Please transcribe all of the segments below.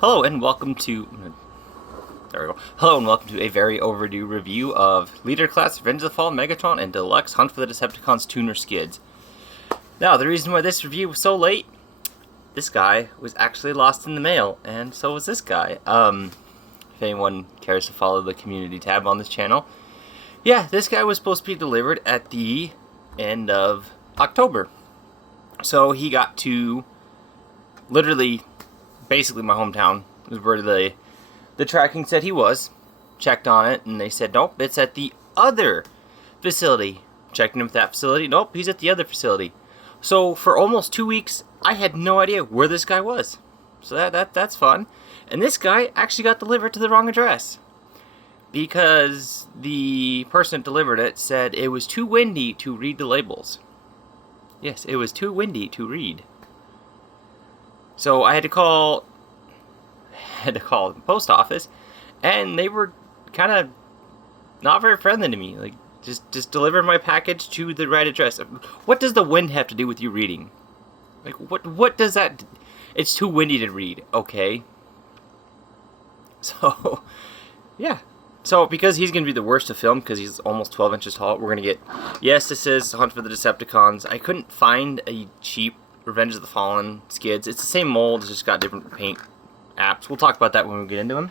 Hello and welcome to there we go. Hello and welcome to a very overdue review of Leader Class Revenge of the Fallen Megatron and Deluxe Hunt for the Decepticons Tuner Skids. Now, the reason why this review was so late, this guy was actually lost in the mail, and so was this guy. If anyone cares to follow the community tab on this channel, yeah, this guy was supposed to be delivered at the end of October. So he got to literally basically my hometown is where the tracking said he was. Checked on it and they said nope, it's at the other facility. Checked him at that facility, nope, he's at the other facility. So for almost 2 weeks I had no idea where this guy was. So that's fun. And this guy actually got delivered to the wrong address because the person that delivered it said it was too windy to read the labels. Yes, it was too windy to read. So I had to call the post office, and they were kind of not very friendly to me. Like, just deliver my package to the right address. What does the wind have to do with you reading? Like, what does that? It's too windy to read. Okay. So, yeah. So because he's gonna be the worst to film because he's almost 12 inches tall, we're gonna get. Yes, this is Hunt for the Decepticons. I couldn't find a cheap Revenge of the Fallen skids. It's the same mold, it's just got different paint apps. We'll talk about that when we get into them.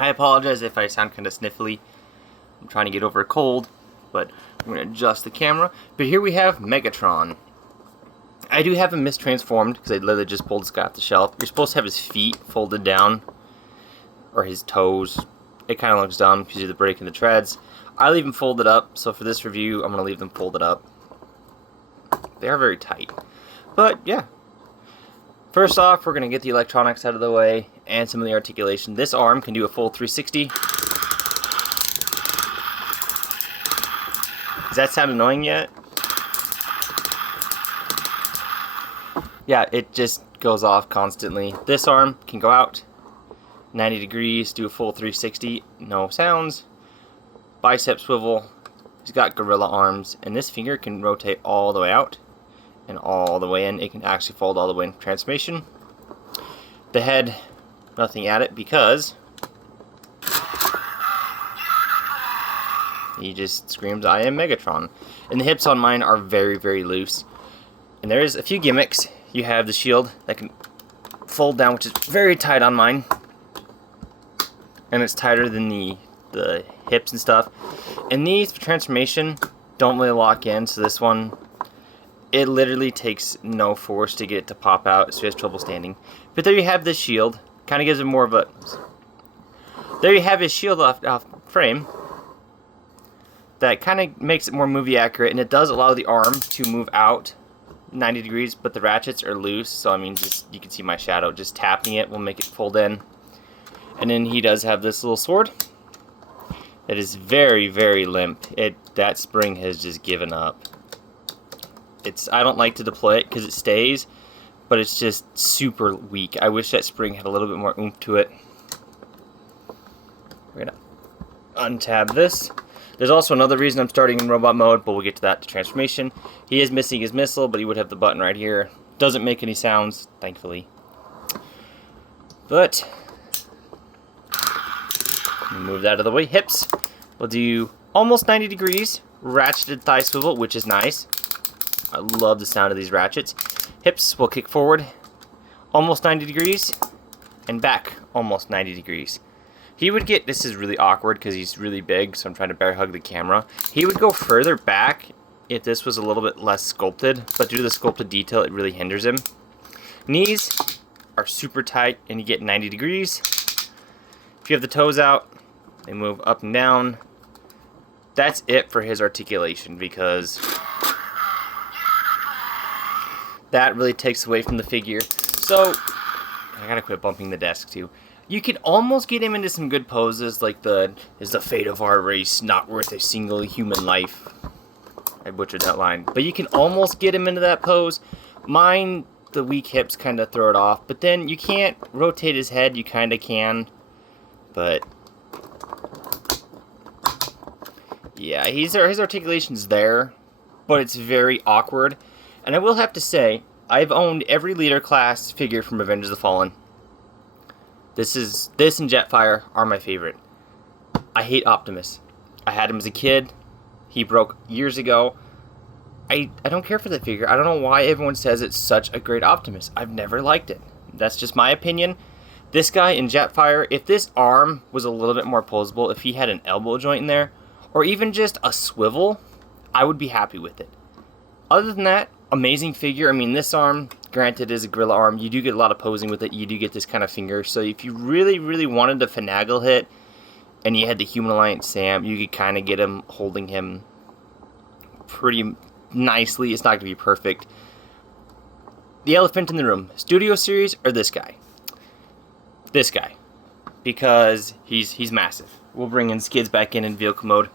I apologize if I sound kind of sniffly. I'm trying to get over a cold, but I'm going to adjust the camera. But here we have Megatron. I do have him mistransformed because I literally just pulled this guy off the shelf. You're supposed to have his feet folded down, or his toes. It kind of looks dumb because you're breaking the treads. I leave them folded up, so for this review, I'm going to leave them folded up. They are very tight. But, yeah. First off, we're going to get the electronics out of the way and some of the articulation. This arm can do a full 360. Does that sound annoying yet? Yeah, it just goes off constantly. This arm can go out 90 degrees, do a full 360, no sounds. Bicep swivel. He's got gorilla arms, and this finger can rotate all the way out and all the way in. It can actually fold all the way in transformation. The head, nothing at it because he just screams, I am Megatron. And the hips on mine are very, very loose. And there's a few gimmicks. You have the shield that can fold down, which is very tight on mine. And it's tighter than the hips and stuff. And these, for transformation, don't really lock in, so this one, it literally takes no force to get it to pop out, so he has trouble standing. But there you have this shield. Kind of gives him more of a... There you have his shield off frame. That kind of makes it more movie accurate, and it does allow the arm to move out 90 degrees, but the ratchets are loose, so I mean, just you can see my shadow. Just tapping it will make it fold in. And then he does have this little sword. It is very, very limp. That spring has just given up. I don't like to deploy it because it stays, but it's just super weak. I wish that spring had a little bit more oomph to it. We're going to untab this. There's also another reason I'm starting in robot mode, but we'll get to that to transformation. He is missing his missile, but he would have the button right here. Doesn't make any sounds, thankfully. But, move that out of the way. Hips, we'll do almost 90 degrees. Ratcheted thigh swivel, which is nice. I love the sound of these ratchets. Hips will kick forward almost 90 degrees and back almost 90 degrees. He would get, this is really awkward because he's really big, so I'm trying to bear hug the camera. He would go further back if this was a little bit less sculpted, but due to the sculpted detail, it really hinders him. Knees are super tight and you get 90 degrees. If you have the toes out, they move up and down. That's it for his articulation because that really takes away from the figure. So, I gotta quit bumping the desk too. You can almost get him into some good poses, like is the fate of our race not worth a single human life? I butchered that line. But you can almost get him into that pose. Mine, the weak hips kind of throw it off. But then you can't rotate his head, you kind of can. But, yeah, his articulation's there, but it's very awkward. And I will have to say, I've owned every leader class figure from Revenge of the Fallen. This and Jetfire are my favorite. I hate Optimus. I had him as a kid. He broke years ago. I don't care for the figure. I don't know why everyone says it's such a great Optimus. I've never liked it. That's just my opinion. This guy in Jetfire, if this arm was a little bit more posable, if he had an elbow joint in there, or even just a swivel, I would be happy with it. Other than that, amazing figure. I mean, this arm, granted, is a gorilla arm. You do get a lot of posing with it. You do get this kind of finger. So if you really, really wanted to finagle hit, and you had the Human Alliance Sam, you could kind of get him holding him pretty nicely. It's not going to be perfect. The elephant in the room, Studio Series or this guy? This guy, because he's massive. We'll bring in Skids back in vehicle mode.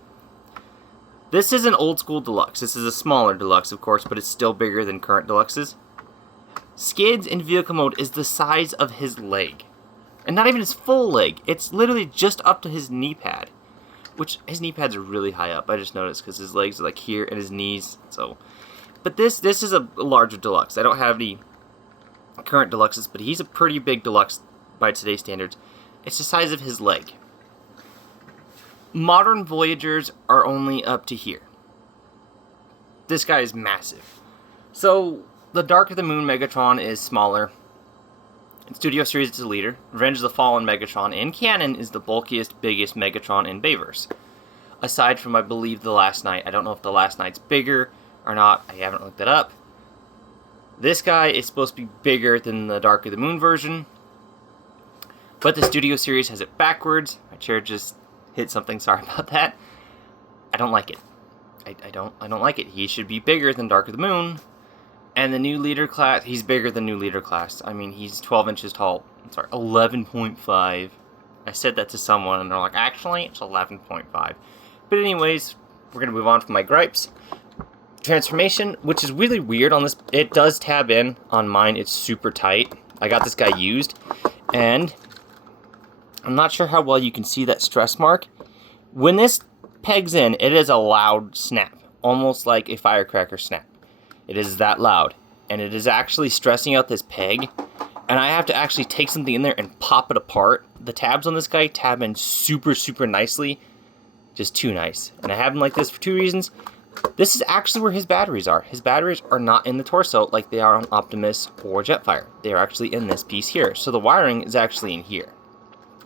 This is an old school deluxe. This is a smaller deluxe, of course, but it's still bigger than current deluxes. Skids in vehicle mode is the size of his leg, and not even his full leg. It's literally just up to his knee pad, which his knee pads are really high up. I just noticed because his legs are like here and his knees. So, but this is a larger deluxe. I don't have any current deluxes, but he's a pretty big deluxe by today's standards. It's the size of his leg. Modern Voyagers are only up to here. This guy is massive. So the Dark of the Moon Megatron is smaller. In Studio Series, it's a leader. Revenge of the Fallen Megatron in canon is the bulkiest, biggest Megatron in Bayverse. Aside from, I believe, the Last Knight. I don't know if the Last Knight's bigger or not. I haven't looked it up. This guy is supposed to be bigger than the Dark of the Moon version, but the Studio Series has it backwards. My chair just hit something. Sorry about that. I don't like it. I don't like it. He should be bigger than Dark of the Moon. And the new leader class, he's bigger than new leader class. I mean, he's 12 inches tall. I'm sorry, 11.5. I said that to someone, and they're like, actually, it's 11.5. But anyways, we're going to move on from my gripes. Transformation, which is really weird on this. It does tab in. On mine, it's super tight. I got this guy used, and I'm not sure how well you can see that stress mark. When this pegs in, it is a loud snap, almost like a firecracker snap. It is that loud, and it is actually stressing out this peg, and I have to actually take something in there and pop it apart. The tabs on this guy tab in super, super nicely, just too nice. And I have him like this for two reasons. This is actually where his batteries are. His batteries are not in the torso like they are on Optimus or Jetfire. They are actually in this piece here, so the wiring is actually in here.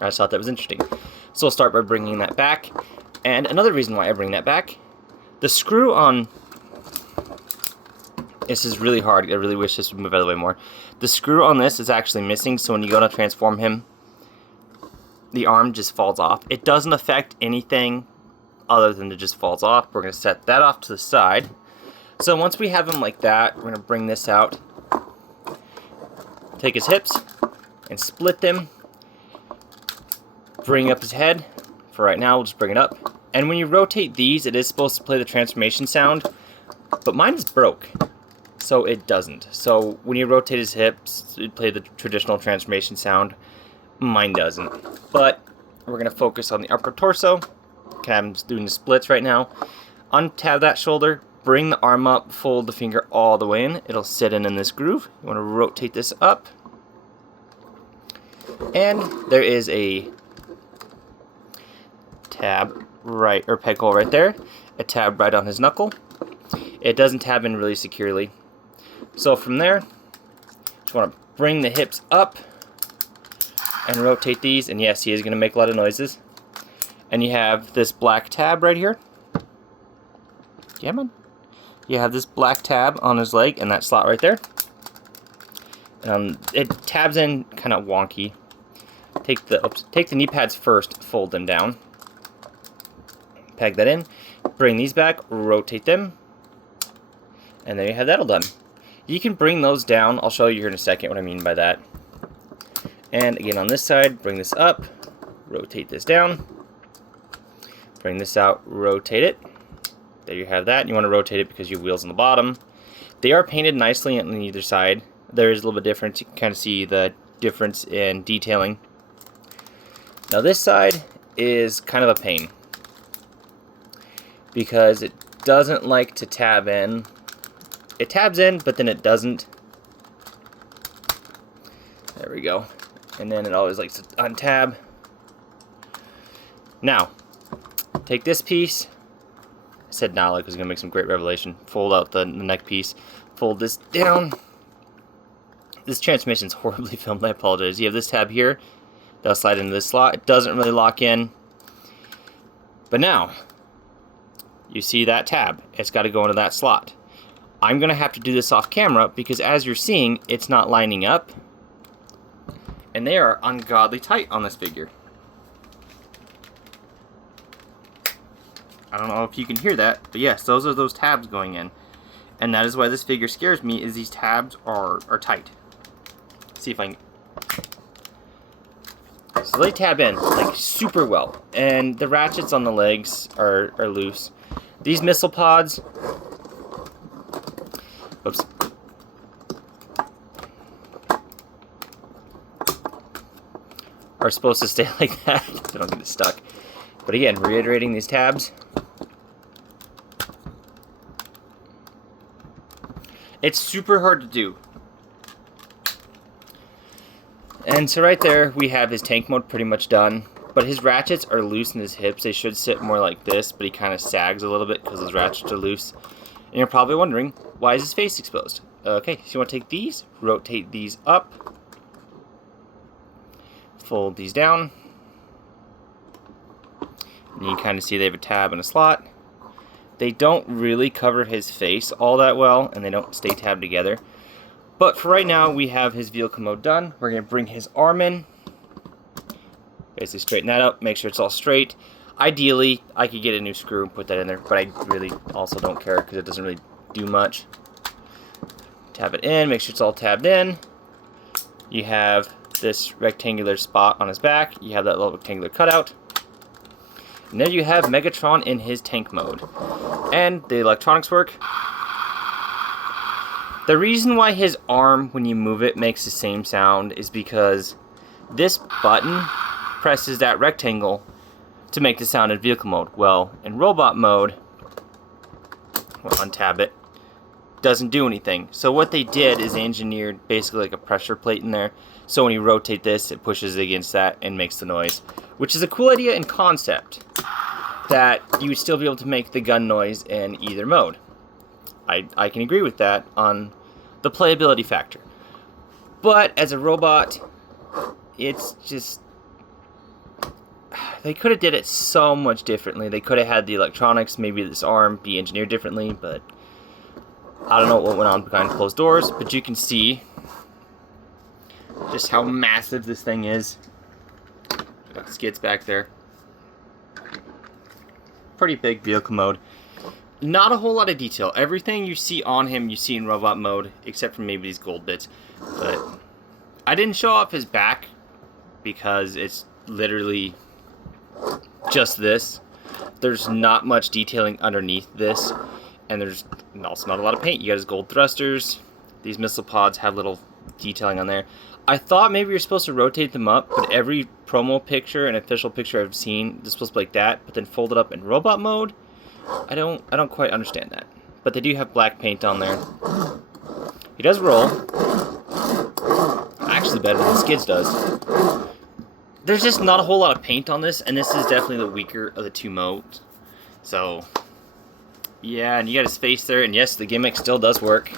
I just thought that was interesting. So I'll start by bringing that back, and another reason why I bring that back, the screw on... This is really hard. I really wish this would move out of the way more. The screw on this is actually missing, so when you go to transform him, the arm just falls off. It doesn't affect anything other than it just falls off. We're going to set that off to the side. So once we have him like that, we're going to bring this out, take his hips, and split them. Bring up his head. For right now, we'll just bring it up. And when you rotate these, it is supposed to play the transformation sound, but mine is broke. So it doesn't. So when you rotate his hips, it play the traditional transformation sound. Mine doesn't. But we're going to focus on the upper torso. Okay, I'm just doing the splits right now. Untab that shoulder, bring the arm up, fold the finger all the way in. It'll sit in this groove. You want to rotate this up. And there is a tab right, or peg hole right there. A tab right on his knuckle. It doesn't tab in really securely. So from there, just want to bring the hips up and rotate these. And yes, he is going to make a lot of noises. And you have this black tab right here. Yeah, man. You have this black tab on his leg and that slot right there. It tabs in kind of wonky. Take the knee pads first, fold them down. Peg that in. Bring these back, rotate them. And there you have that all done. You can bring those down. I'll show you here in a second what I mean by that. And again on this side, bring this up, rotate this down, bring this out, rotate it. There you have that. You want to rotate it because you have wheels on the bottom. They are painted nicely on either side. There is a little bit different. You can kind of see the difference in detailing. Now this side is kind of a pain because it doesn't like to tab in. It tabs in, but then it doesn't. There we go. and then it always likes to untab. Now, take this piece. I said now like I was going to make some great revelation. Fold out the neck piece. Fold this down. This transmission's horribly filmed, I apologize. You have this tab here. That'll slide into this slot. It doesn't really lock in. But now, you see that tab. It's got to go into that slot. I'm going to have to do this off camera because as you're seeing, it's not lining up. And they are ungodly tight on this figure. I don't know if you can hear that, but yes, those are those tabs going in. And that is why this figure scares me, is these tabs are tight. See if I can... So they tab in, like, super well. And the ratchets on the legs are loose. These missile pods... Oops. Are supposed to stay like that. They don't get it stuck. But again, reiterating these tabs. It's super hard to do. And so right there, we have his tank mode pretty much done. But his ratchets are loose in his hips. They should sit more like this, but he kind of sags a little bit because his ratchets are loose. And you're probably wondering, why is his face exposed? Okay, so you want to take these, rotate these up, fold these down. And you can kind of see they have a tab and a slot. They don't really cover his face all that well, and they don't stay tabbed together. But for right now, we have his vehicle mode done. We're going to bring his arm in. Basically straighten that up, make sure it's all straight. Ideally, I could get a new screw and put that in there, but I really also don't care because it doesn't really do much. Tab it in, make sure it's all tabbed in. You have this rectangular spot on his back. You have that little rectangular cutout. And there you have Megatron in his tank mode. And the electronics work. The reason why his arm, when you move it, makes the same sound is because this button presses that rectangle to make the sound in vehicle mode. Well, in robot mode, we'll untab it, doesn't do anything. So what they did is they engineered basically like a pressure plate in there. So when you rotate this, it pushes against that and makes the noise. Which is a cool idea in concept, that you would still be able to make the gun noise in either mode. I can agree with that on the playability factor. But as a robot, it's just... They could have did it so much differently. They could have had the electronics, maybe this arm, be engineered differently, but I don't know what went on behind closed doors. But you can see just how massive this thing is. Got skids back there. Pretty big vehicle mode. Not a whole lot of detail. Everything you see on him, you see in robot mode, except for maybe these gold bits. But I didn't show off his back because it's literally just this. There's not much detailing underneath this, and there's also not a lot of paint. You got his gold thrusters. These missile pods have little detailing on there. I thought maybe you're supposed to rotate them up, but every promo picture and official picture I've seen is supposed to be like that, but then fold it up in robot mode. I don't quite understand that. But they do have black paint on there. He does roll. Actually better than Skids does. There's just not a whole lot of paint on this, and this is definitely the weaker of the two modes. So, yeah, and you got his face there, and yes, the gimmick still does work.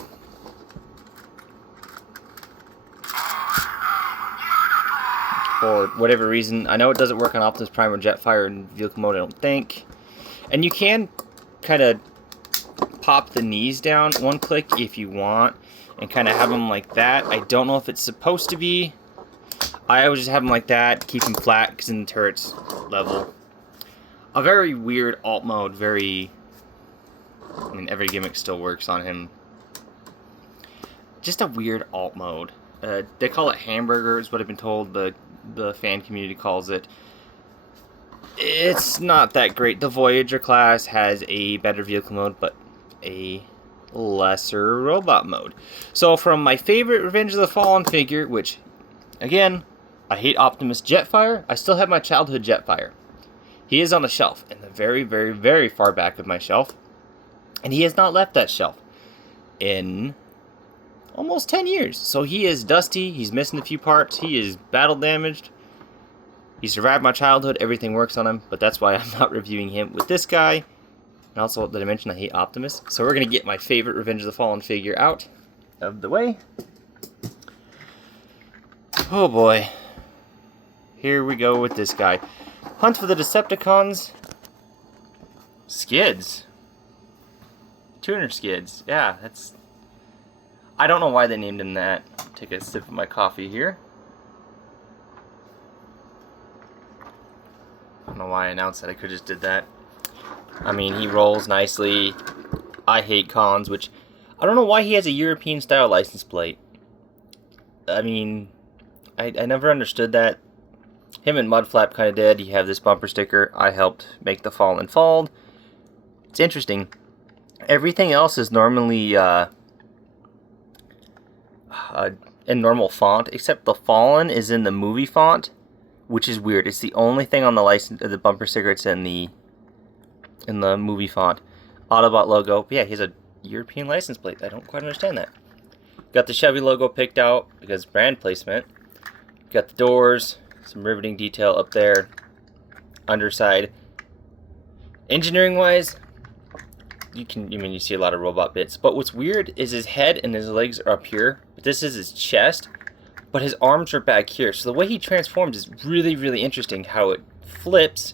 For whatever reason, I know it doesn't work on Optimus Prime or Jetfire in vehicle mode, I don't think. And you can kind of pop the knees down one click if you want, and kind of have them like that. I don't know if it's supposed to be. I always just have them like that, keep them flat, because in the turret's level. A very weird alt mode, very... I mean, every gimmick still works on him. Just a weird alt mode. They call it hamburger, is what I've been told. The fan community calls it. It's not that great. The Voyager class has a better vehicle mode, but a lesser robot mode. So from my favorite Revenge of the Fallen figure, which, again, I hate Optimus Jetfire, I still have my childhood Jetfire. He is on the shelf, in the very, very, very far back of my shelf. And he has not left that shelf in almost 10 years. So he is dusty, he's missing a few parts, he is battle damaged. He survived my childhood, everything works on him, but that's why I'm not reviewing him. With this guy, and also did I mention I hate Optimus? So we're going to get my favorite Revenge of the Fallen figure out of the way. Oh boy. Here we go with this guy. Hunt for the Decepticons. Skids. Tuner Skids. Yeah, that's... I don't know why they named him that. Take a sip of my coffee here. I don't know why I announced that. I could have just did that. I mean, he rolls nicely. I hate cons, which... I don't know why he has a European-style license plate. I mean... I never understood that. Him and Mudflap kind of did. You have this bumper sticker. I helped make the Fallen Fold. It's interesting. Everything else is normally in normal font, except the Fallen is in the movie font, which is weird. It's the only thing on the license, the bumper sticker. It's in the movie font. Autobot logo. But yeah, he has a European license plate. I don't quite understand that. Got the Chevy logo picked out because brand placement. Got the doors, some riveting detail up there, underside. Engineering wise, you see a lot of robot bits, but what's weird is his head and his legs are up here, but this is his chest, but his arms are back here. So the way he transforms is really, really interesting, how it flips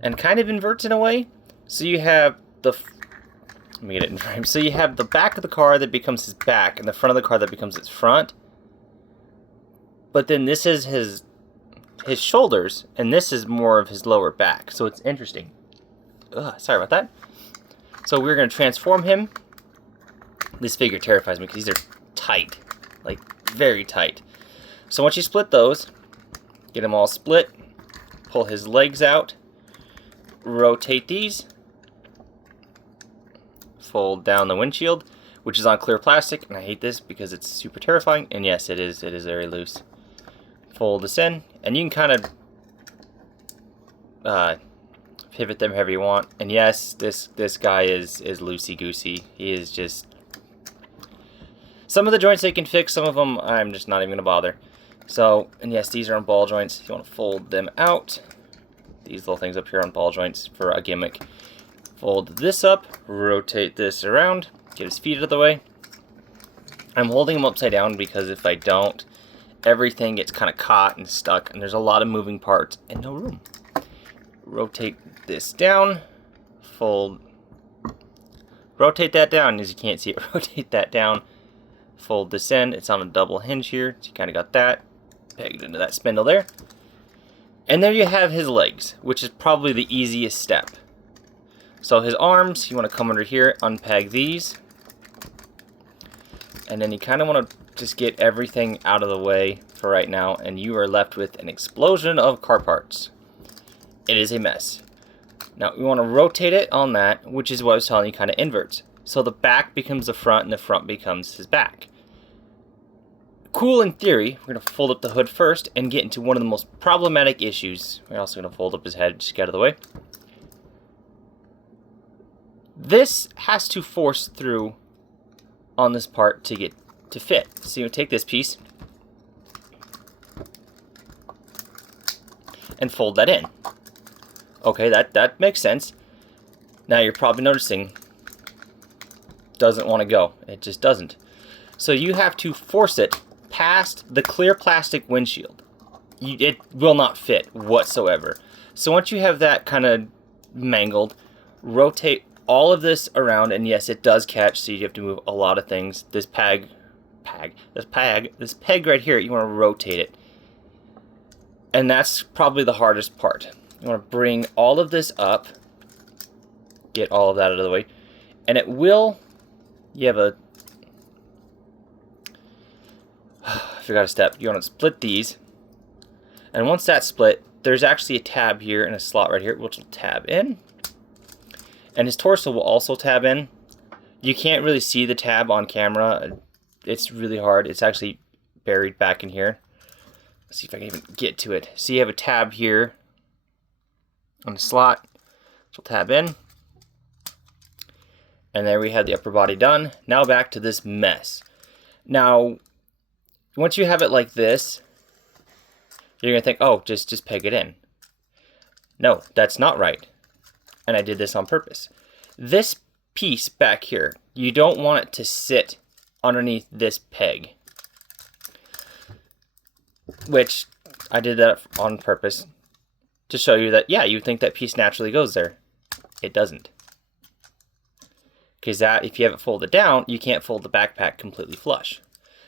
and kind of inverts in a way. So you have the, let me get it in frame. So you have the back of the car that becomes his back, and the front of the car that becomes its front. But then this is his shoulders, and this is more of his lower back. So it's interesting. Ugh, sorry about that. So we're going to transform him. This figure terrifies me because these are tight. Like, very tight. So once you split those, get them all split, pull his legs out, rotate these, fold down the windshield, which is on clear plastic, and I hate this because it's super terrifying, and yes, it is very loose. Fold this in, and you can kind of pivot them however you want. And yes, this guy is loosey-goosey. He is just... Some of the joints they can fix, some of them I'm just not even going to bother. So, and yes, these are on ball joints. You want to fold them out. These little things up here on ball joints for a gimmick. Fold this up, rotate this around, get his feet out of the way. I'm holding him upside down because if I don't, everything gets kind of caught and stuck, and there's a lot of moving parts and no room. Rotate this down, fold, rotate that down, as you can't see it, rotate that down, fold this in. It's on a double hinge here, so you kind of got that pegged into that spindle there. And there you have his legs, which is probably the easiest step. So his arms, you want to come under here, unpeg these, and then you kind of want to just get everything out of the way for right now, and you are left with an explosion of car parts. It is a mess. Now we want to rotate it on that, which is what I was telling you, kind of inverts. So the back becomes the front and the front becomes his back. Cool in theory. We're going to fold up the hood first and get into one of the most problematic issues. We're also going to fold up his head, just get out of the way. This has to force through on this part to get to fit. So you take this piece and fold that in. Okay, that makes sense. Now you're probably noticing doesn't want to go. It just doesn't. So you have to force it past the clear plastic windshield. It will not fit whatsoever. So once you have that kind of mangled, rotate all of this around, and yes, it does catch, so you have to move a lot of things. This peg right here, you want to rotate it. And that's probably the hardest part. You want to bring all of this up, get all of that out of the way, and it will, you have a, I forgot a step. You want to split these, and once that's split, there's actually a tab here and a slot right here, which will tab in. And his torso will also tab in. You can't really see the tab on camera. It's really hard. It's actually buried back in here. Let's see if I can even get to it. So you have a tab here on the slot, which will tab in. And there we have the upper body done. Now back to this mess. Now, once you have it like this, you're going to think, oh, just peg it in. No, that's not right. And I did this on purpose. This piece back here, you don't want it to sit underneath this peg. Which, I did that on purpose to show you that, yeah, you think that piece naturally goes there. It doesn't. Because that, if you have it folded down, you can't fold the backpack completely flush.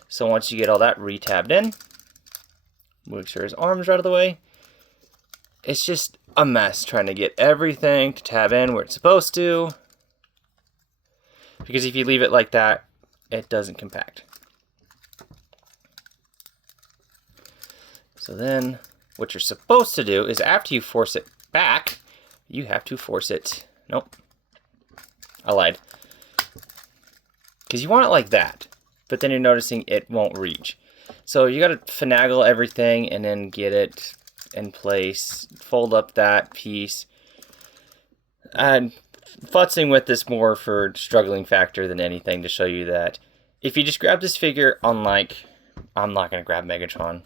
So once you get all that re-tabbed in, make sure his arms are out of the way. It's just a mess trying to get everything to tab in where it's supposed to. Because if you leave it like that, it doesn't compact. So then, what you're supposed to do is after you force it back, you have to force it. Nope. I lied. Because you want it like that, but then you're noticing it won't reach. So you got to finagle everything and then get it in place. Fold up that piece. I'm futzing with this more for struggling factor than anything to show you that if you just grab this figure, unlike, I'm not going to grab Megatron.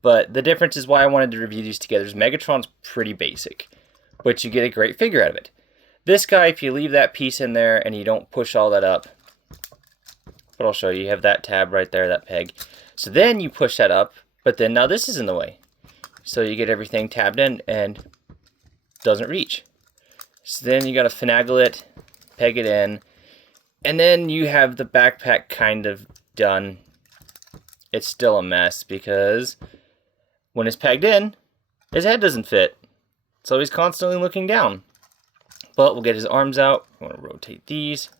But the difference is why I wanted to review these together is Megatron's pretty basic, but you get a great figure out of it. This guy, if you leave that piece in there and you don't push all that up, but I'll show you, you have that tab right there, that peg. So then you push that up, but then now this is in the way. So you get everything tabbed in and doesn't reach. So then you got to finagle it, peg it in, and then you have the backpack kind of done. It's still a mess because when it's pegged in, his head doesn't fit. So he's constantly looking down. But we'll get his arms out. I want to rotate these.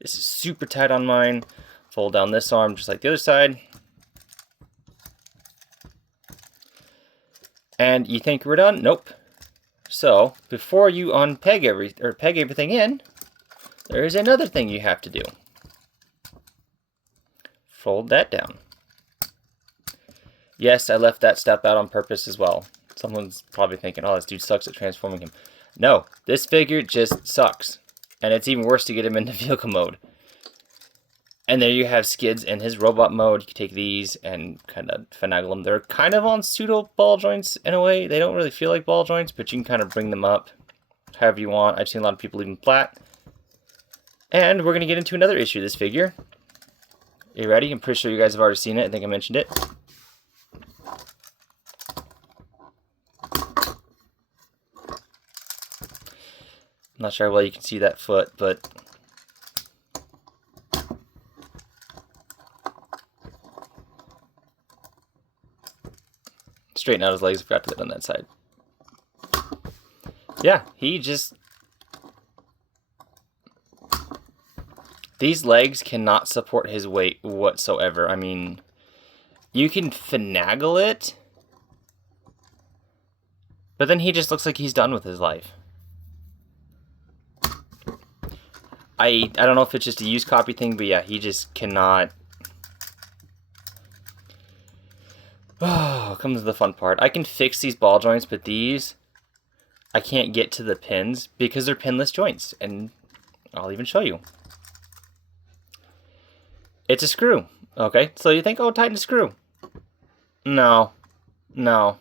This is super tight on mine. Fold down this arm just like the other side. And you think we're done? Nope. So before you peg everything in, there is another thing you have to do. Fold that down. Yes, I left that step out on purpose as well. Someone's probably thinking, oh, this dude sucks at transforming him. No, this figure just sucks. And it's even worse to get him into vehicle mode. And there you have Skids in his robot mode. You can take these and kind of finagle them. They're kind of on pseudo ball joints in a way. They don't really feel like ball joints, but you can kind of bring them up however you want. I've seen a lot of people leave them flat. And we're going to get into another issue of this figure. Are you ready? I'm pretty sure you guys have already seen it. I think I mentioned it. I'm not sure how well you can see that foot, but straighten out his legs. I forgot to put it on that side. Yeah, he just... These legs cannot support his weight whatsoever. I mean, you can finagle it, but then he just looks like he's done with his life. I don't know if it's just a used copy thing, but yeah, he just cannot. Oh, comes the fun part. I can fix these ball joints, but these, I can't get to the pins because they're pinless joints, and I'll even show you. It's a screw. Okay, so you think, oh, tighten the screw. No. No.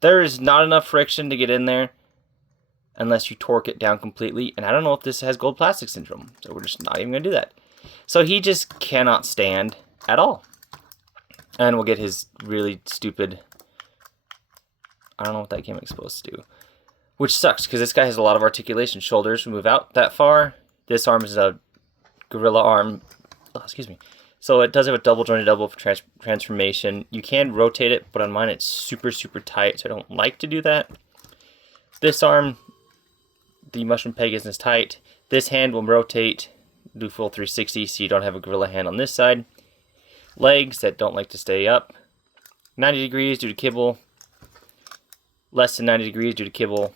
There is not enough friction to get in there unless you torque it down completely. And I don't know if this has gold plastic syndrome, so we're just not even going to do that. So he just cannot stand at all. And we'll get his really stupid... I don't know what that gimmick's supposed to do. Which sucks, because this guy has a lot of articulation. Shoulders move out that far. This arm is a gorilla arm. Oh, excuse me. So it does have a double jointed elbow for transformation. You can rotate it, but on mine it's super, super tight, so I don't like to do that. This arm, the mushroom peg isn't as tight. This hand will rotate, do full 360, so you don't have a gorilla hand on this side. Legs that don't like to stay up. 90 degrees due to kibble. Less than 90 degrees due to kibble.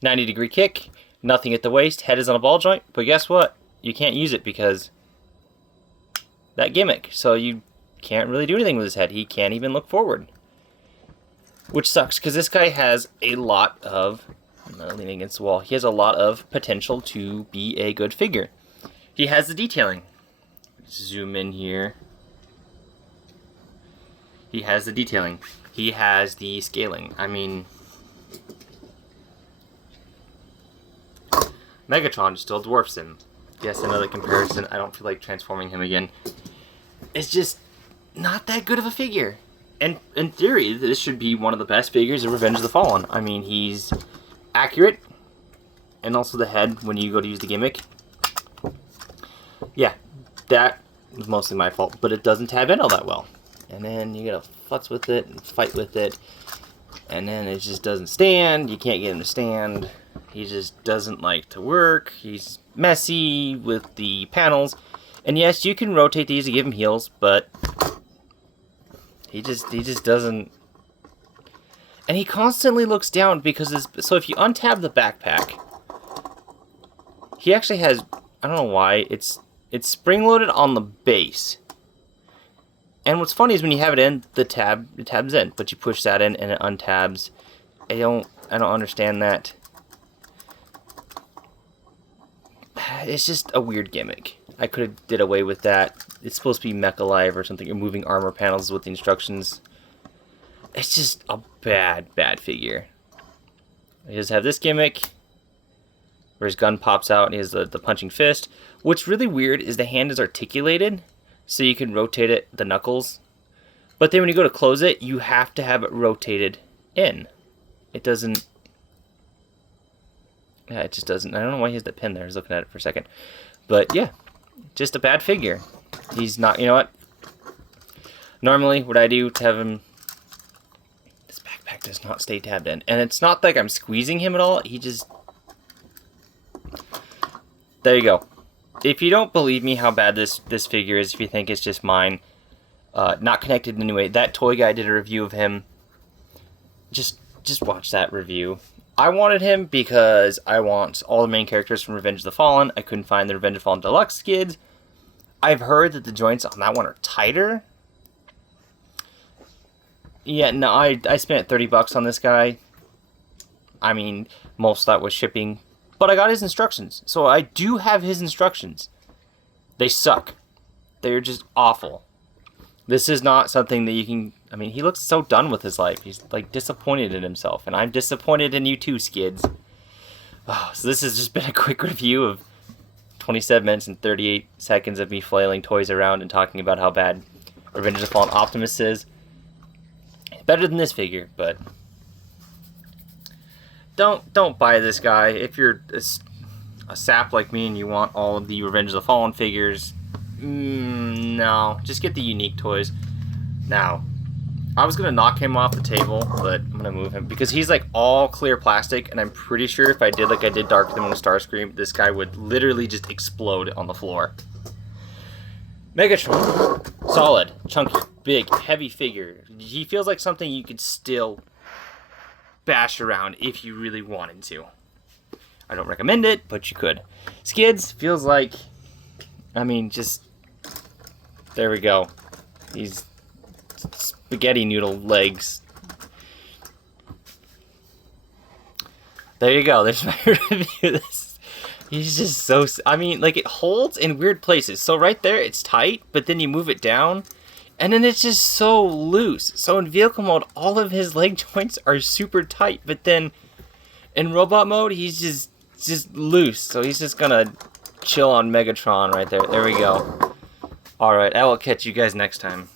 90 degree kick. Nothing at the waist. Head is on a ball joint. But guess what? You can't use it because that gimmick. So you can't really do anything with his head. He can't even look forward. Which sucks because this guy has a lot of... I'm not leaning against the wall. He has a lot of potential to be a good figure. he has the detailing. Zoom in here. He has the detailing. He has the scaling. I mean, Megatron still dwarfs him. Yes, another comparison. I don't feel like transforming him again. It's just not that good of a figure. And in theory, this should be one of the best figures of Revenge of the Fallen. I mean, he's accurate. And also the head, when you go to use the gimmick. Yeah, that was mostly my fault. But it doesn't tab in all that well. And then you gotta futz with it and fight with it. And then it just doesn't stand. You can't get him to stand. He just doesn't like to work. He's messy with the panels. And yes, you can rotate these to give him heals, but he just doesn't. And he constantly looks down because so if you untab the backpack, he actually has, I don't know why, it's spring-loaded on the base. And what's funny is when you have it in, it tabs in, but you push that in and it untabs. I don't understand that. It's just a weird gimmick. I could have did away with that. It's supposed to be Mecha Live or something. You're moving armor panels with the instructions. It's just a bad figure. He does have this gimmick where his gun pops out and he has the punching fist. What's really weird is the hand is articulated, so you can rotate it, the knuckles. But then when you go to close it, you have to have it rotated in. It doesn't... Yeah, it just doesn't. I don't know why he has the pin there. I was looking at it for a second. But yeah, just a bad figure. He's not, you know what? Normally, what I do to have him... This backpack does not stay tabbed in. And it's not like I'm squeezing him at all. He just... There you go. If you don't believe me how bad this figure is, if you think it's just mine, not connected in any way, that toy guy did a review of him. Just watch that review. I wanted him because I want all the main characters from Revenge of the Fallen. I couldn't find the Revenge of the Fallen Deluxe skids. I've heard that the joints on that one are tighter. Yeah, no, I spent $30 on this guy. I mean, most of that was shipping. But I got his instructions. So I do have his instructions. They suck. They're just awful. This is not something that you can... I mean, he looks so done with his life. He's, like, disappointed in himself. And I'm disappointed in you too, skids. Oh, so this has just been a quick review of 27 minutes and 38 seconds of me flailing toys around and talking about how bad Revenge of the Fallen Optimus is. Better than this figure, but... Don't buy this guy. If you're a sap like me and you want all of the Revenge of the Fallen figures, no. Just get the unique toys. Now... I was going to knock him off the table, but I'm going to move him. Because he's like all clear plastic, and I'm pretty sure if I did like I did Dark of the Moon Starscream, this guy would literally just explode on the floor. Megatron. Solid, chunky, big, heavy figure. He feels like something you could still bash around if you really wanted to. I don't recommend it, but you could. Skids feels like, I mean, just, there we go. He's... spaghetti noodle legs. There you go. There's my review. He's just so... I mean, like, it holds in weird places. So right there, it's tight, but then you move it down, and then it's just so loose. So in vehicle mode, all of his leg joints are super tight, but then in robot mode, he's just loose. So he's just gonna chill on Megatron right there. There we go. Alright, I will catch you guys next time.